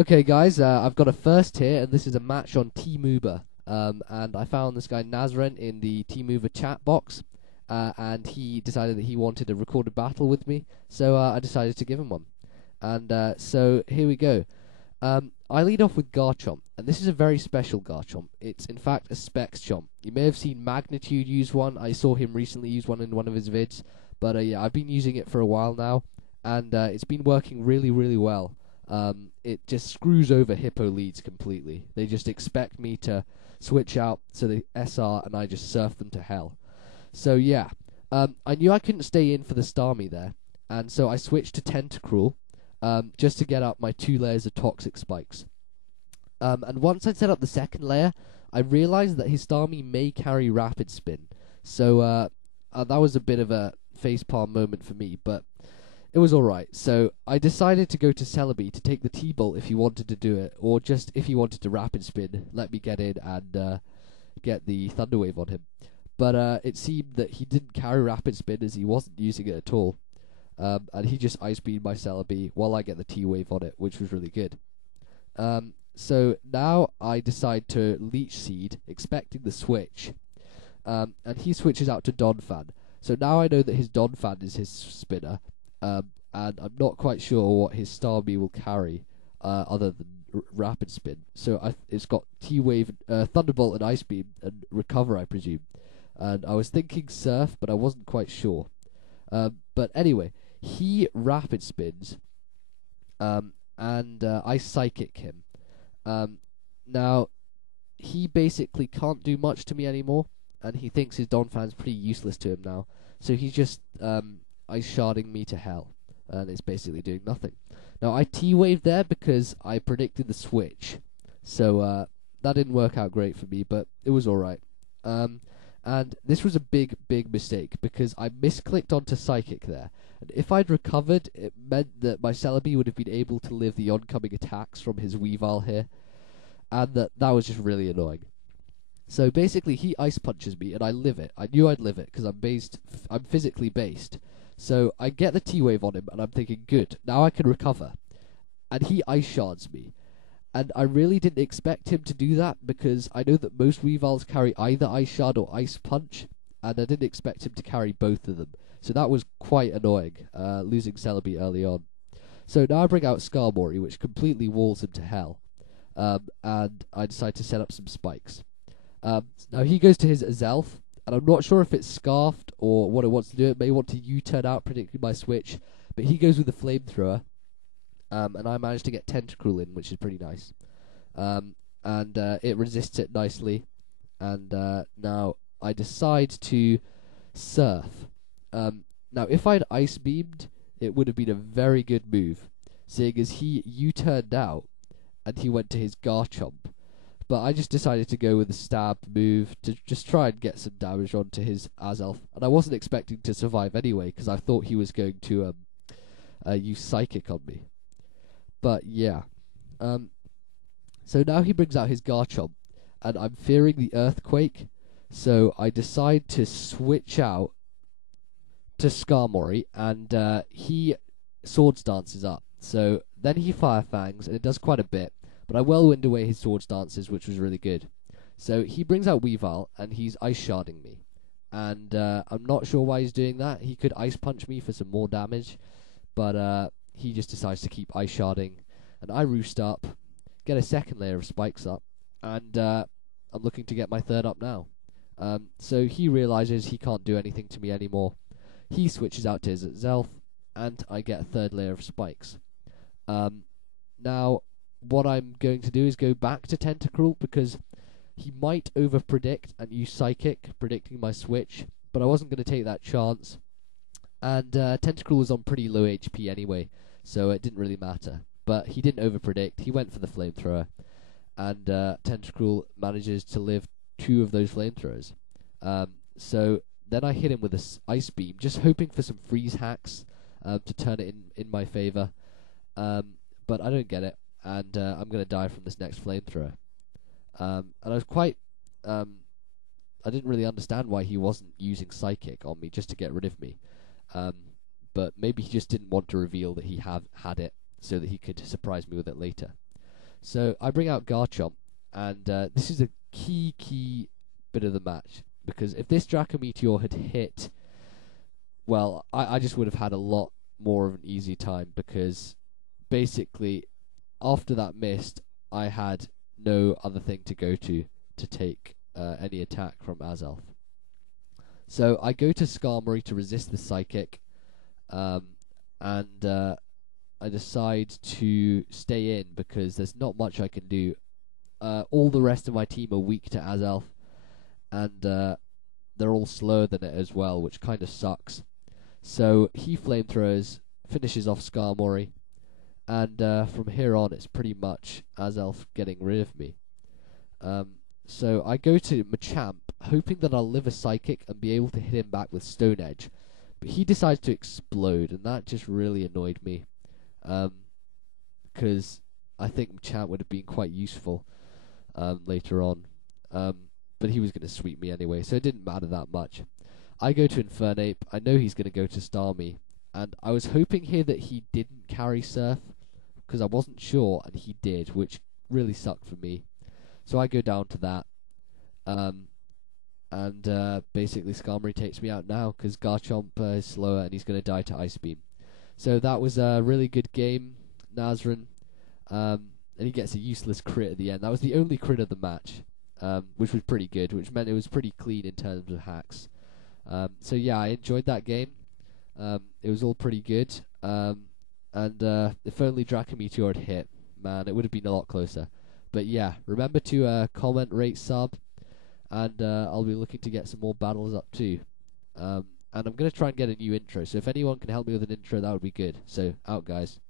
Okay, guys, I've got a first here, and this is a match on T-Mover. And I found this guy Nazren in the T-Mover chat box, and he decided that he wanted to record a battle with me, so I decided to give him one. And so here we go. I lead off with Garchomp, and this is a very special Garchomp. It's in fact a Specs Chomp. You may have seen Magnitude use one. I saw him recently use one in one of his vids, but yeah, I've been using it for a while now, and it's been working really, really well. It just screws over Hippo leads completely. They just expect me to switch out so they SR, and I just surf them to hell. So yeah, I knew I couldn't stay in for the Starmie there, and so I switched to Tentacruel, just to get up my 2 layers of Toxic Spikes. And once I'd set up the second layer, I realized that his Starmie may carry Rapid Spin. So that was a bit of a facepalm moment for me, but it was alright. So I decided to go to Celebi to take the T-Bolt if he wanted to do it, or just if he wanted to Rapid Spin, let me get in and get the Thunder Wave on him. But it seemed that he didn't carry Rapid Spin as he wasn't using it at all. And he just Ice Beamed my Celebi while I get the T-Wave on it, which was really good. So now I decide to Leech Seed, expecting the switch. And he switches out to Donphan. So now I know that his Donphan is his spinner. And I'm not quite sure what his Starmie will carry, other than Rapid Spin. So it's got T-Wave, Thunderbolt and Ice Beam, and Recover, I presume. And I was thinking Surf, but I wasn't quite sure. But anyway, he Rapid Spins, and I Psychic him. Now, he basically can't do much to me anymore, and he thinks his Donphan's pretty useless to him now. So he's just Ice Sharding me to hell, and it's basically doing nothing. Now, I T-Waved there because I predicted the switch, so that didn't work out great for me, but it was alright. And this was a big, big mistake, because I misclicked onto Psychic there. And if I'd recovered, it meant that my Celebi would have been able to live the oncoming attacks from his Weavile here. And that was just really annoying. So basically, he Ice Punches me, and I live it. I knew I'd live it, because I'm physically based. So I get the T-Wave on him, and I'm thinking, good, now I can recover. And he Ice Shards me. And I really didn't expect him to do that, because I know that most Weaviles carry either Ice Shard or Ice Punch, and I didn't expect him to carry both of them. So that was quite annoying, losing Celebi early on. So now I bring out Skarmory, which completely walls him to hell, and I decide to set up some spikes. Now he goes to his Azelf, and I'm not sure if it's Scarfed or what it wants to do. It may want to U-turn out, predicting my switch, but he goes with the Flamethrower. And I managed to get Tentacruel in, which is pretty nice. And it resists it nicely. And now I decide to Surf. Now, if I'd Ice Beamed, it would have been a very good move, seeing as he U-turned out, and he went to his Garchomp. But I just decided to go with a Stab move to just try and get some damage onto his Azelf. And I wasn't expecting to survive anyway, because I thought he was going to use Psychic on me. But yeah, so now he brings out his Garchomp, and I'm fearing the Earthquake, so I decide to switch out to Skarmory, and he Swords Dances up. So then he Fire Fangs, and it does quite a bit, but I well wind away his Swords Dances, which was really good. So he brings out Weavile, and he's Ice Sharding me, and I'm not sure why he's doing that. He could Ice Punch me for some more damage, but he just decides to keep Ice Sharding, and I roost up, get a second layer of spikes up, and I'm looking to get my third up now. So he realizes he can't do anything to me anymore. He switches out to his Zelf, and I get a third layer of spikes. Now, what I'm going to do is go back to Tentacruel, because he might over-predict and use Psychic, predicting my switch, but I wasn't going to take that chance. And Tentacruel was on pretty low HP anyway, so it didn't really matter. But he didn't overpredict, he went for the Flamethrower, and Tentacruel manages to live 2 of those Flamethrowers. So then I hit him with a Ice Beam, just hoping for some freeze hacks to turn it in my favour. But I don't get it, and I'm going to die from this next Flamethrower. And I was quite... I didn't really understand why he wasn't using Psychic on me just to get rid of me. But maybe he just didn't want to reveal that he had it, so that he could surprise me with it later. So I bring out Garchomp, and this is a key bit of the match, because if this Draco Meteor had hit, well, I just would have had a lot more of an easy time, because basically after that missed, I had no other thing to go to take any attack from Azelf. So I go to Skarmory to resist the Psychic, and I decide to stay in because there's not much I can do. All the rest of my team are weak to Azelf, and they're all slower than it as well, which kind of sucks. So he flamethrowers, finishes off Skarmory, and from here on it's pretty much Azelf getting rid of me. So I go to Machamp, hoping that I'll live a Psychic and be able to hit him back with Stone Edge. But he decides to explode, and that just really annoyed me. Because I think Machamp would have been quite useful later on. But he was going to sweep me anyway, so it didn't matter that much. I go to Infernape. I know he's going to go to Starmie. And I was hoping here that he didn't carry Surf, because I wasn't sure, and he did, which really sucked for me. So I go down to that. And basically Skarmory takes me out now, because Garchomp is slower, and he's going to die to Ice Beam. So that was a really good game, Nazren. And he gets a useless crit at the end. That was the only crit of the match, which was pretty good, which meant it was pretty clean in terms of hacks. So yeah, I enjoyed that game. It was all pretty good. And if only Draco Meteor had hit, man, it would have been a lot closer. But yeah, remember to comment, rate, sub, and I'll be looking to get some more battles up too. And I'm going to try and get a new intro, so if anyone can help me with an intro, that would be good. So, out guys.